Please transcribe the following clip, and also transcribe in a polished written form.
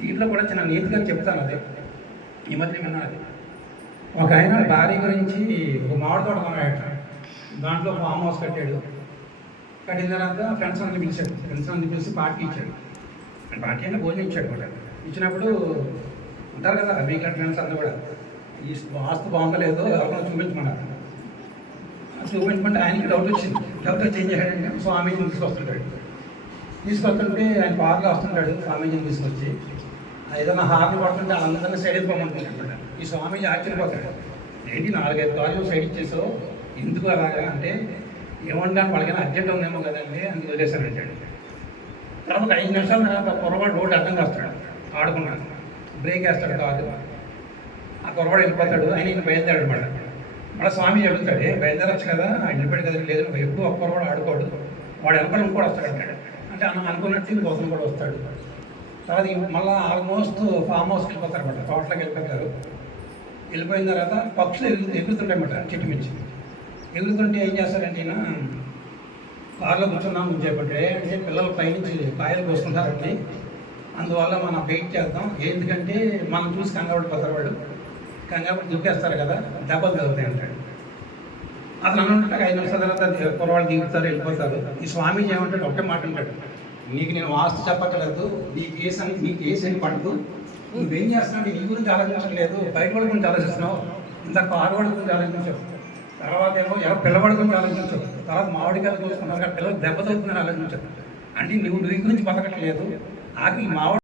దీంట్లో కూడా చిన్న నీతిగా చెప్తాను. అదే ఈ మధ్య విన్నాను. అది ఒక ఆయన భార్య గురించి ఒక మామిడి తోట కొన్నాడట. దాంట్లో ఫామ్ హౌస్ కట్టాడు. కట్టిన తర్వాత ఫ్రెండ్స్ అందరినీ పిలిచాడు. ఫ్రెండ్స్ అందరినీ పిలిచి పార్టీ ఇచ్చాడు. పార్టీ అంటే భోజనం ఇచ్చాడు కూడా. ఇచ్చినప్పుడు ఉంటారు కదా వీకెండ్ ఫ్రెండ్స్ అందరూ కూడా ఈ వాస్తు బాగుండలేదు ఎవరైనా చూపించమన్నారు. చూపించమంటే ఆయనకి డౌట్ వచ్చింది. డౌట్ వచ్చి ఏం చేశాడంటే స్వామీజీని తీసుకొస్తుంటే ఆయన పార్గా వస్తుంటాడు. స్వామీజీని తీసుకొచ్చి ఏదైనా హార్ని పడుతుంటే అందరినీ సైడ్ అయిపోమంటున్నాడు. ఈ స్వామీజీ ఆశ్చర్యపోతాడు. ఏంటి 4-5 కార్లు సైడ్ ఇచ్చేసావు, ఎందుకు అలాగా అంటే ఏమంటాను వాళ్ళకైనా అర్జెంట్ ఉందేమో కదండి అని వదిలేశాను అంటాడు. తర్వాత 5 నిమిషాల తర్వాత కుర్రవాడు రోడ్డు అడ్డంగా వస్తాడు. ఆడుకున్నాను బ్రేక్ వేస్తాడు కాదు. ఆ కుర్రవాడు వెళ్ళిపోతాడు. ఆయన ఈయన బయలుదేరాడు అనమాట. మళ్ళీ స్వామి అడుగుతాడు బయలుదేరచ్చు కదా, వెళ్ళిపోయాడు కదా. లేదు నువ్వు ఎప్పుడు ఒక్క కుర్రవాడు ఆడుకోడు, వాడు వెనకాల ఇంకోటి వస్తాడు అంటాడు. అంటే అనుకున్నట్టు కోసం కూడా వస్తాడు. తర్వాత మళ్ళీ ఆల్మోస్ట్ ఫామ్ హౌస్కి వెళ్ళిపోతారు అనమాట. తోటలోకి వెళ్ళిపోతారు. వెళ్ళిపోయిన తర్వాత పక్షులు ఎగురుతుంటాయి అన్నమాట. చెట్టు మించి ఎగురుతుంటే ఏం చేస్తారంటే ఈయన కారులో కూర్చున్నాము చెప్పంటే అంటే పిల్లలు పైనుంచి కాయలు కోసుకుంటారండి, అందువల్ల మనం వెయిట్ చేద్దాం. ఎందుకంటే మనం చూసి కంగాపడిపోతారు, వాడు కంగాపడి దూకేస్తారు కదా, దెబ్బలు తగ్గుతాయి అంటాడు. అతను అనుకుంటే 5 నిమిషాల తర్వాత కుర్రవాళ్ళు దిగుతారు, వెళ్ళిపోతారు. ఈ స్వామీజీ ఏమంటాడు, ఒకటే మాట అంటాడు, నీకు నేను వాస్తు చెప్పక్కర్లేదు, నీ కేసు అని పడదు, నువ్వేం చేస్తున్నావు, నీ గురించి ఆలోచించలేదు, బయట వాళ్ళ గురించి ఆలోచిస్తున్నావు, ఇంత కారు వాళ్ళ గురించి ఆలోచించావు, తర్వాత ఏమో పిల్లవాడి గురించి ఆలోచించావు, తర్వాత మామిడికాయలు చూసుకున్నారు పిల్లలు దెబ్బ తగ్గుతుందని ఆలోచించావు. అంటే నువ్వు నీ గురించి బతకట్లేదు, ఆకి మామిడి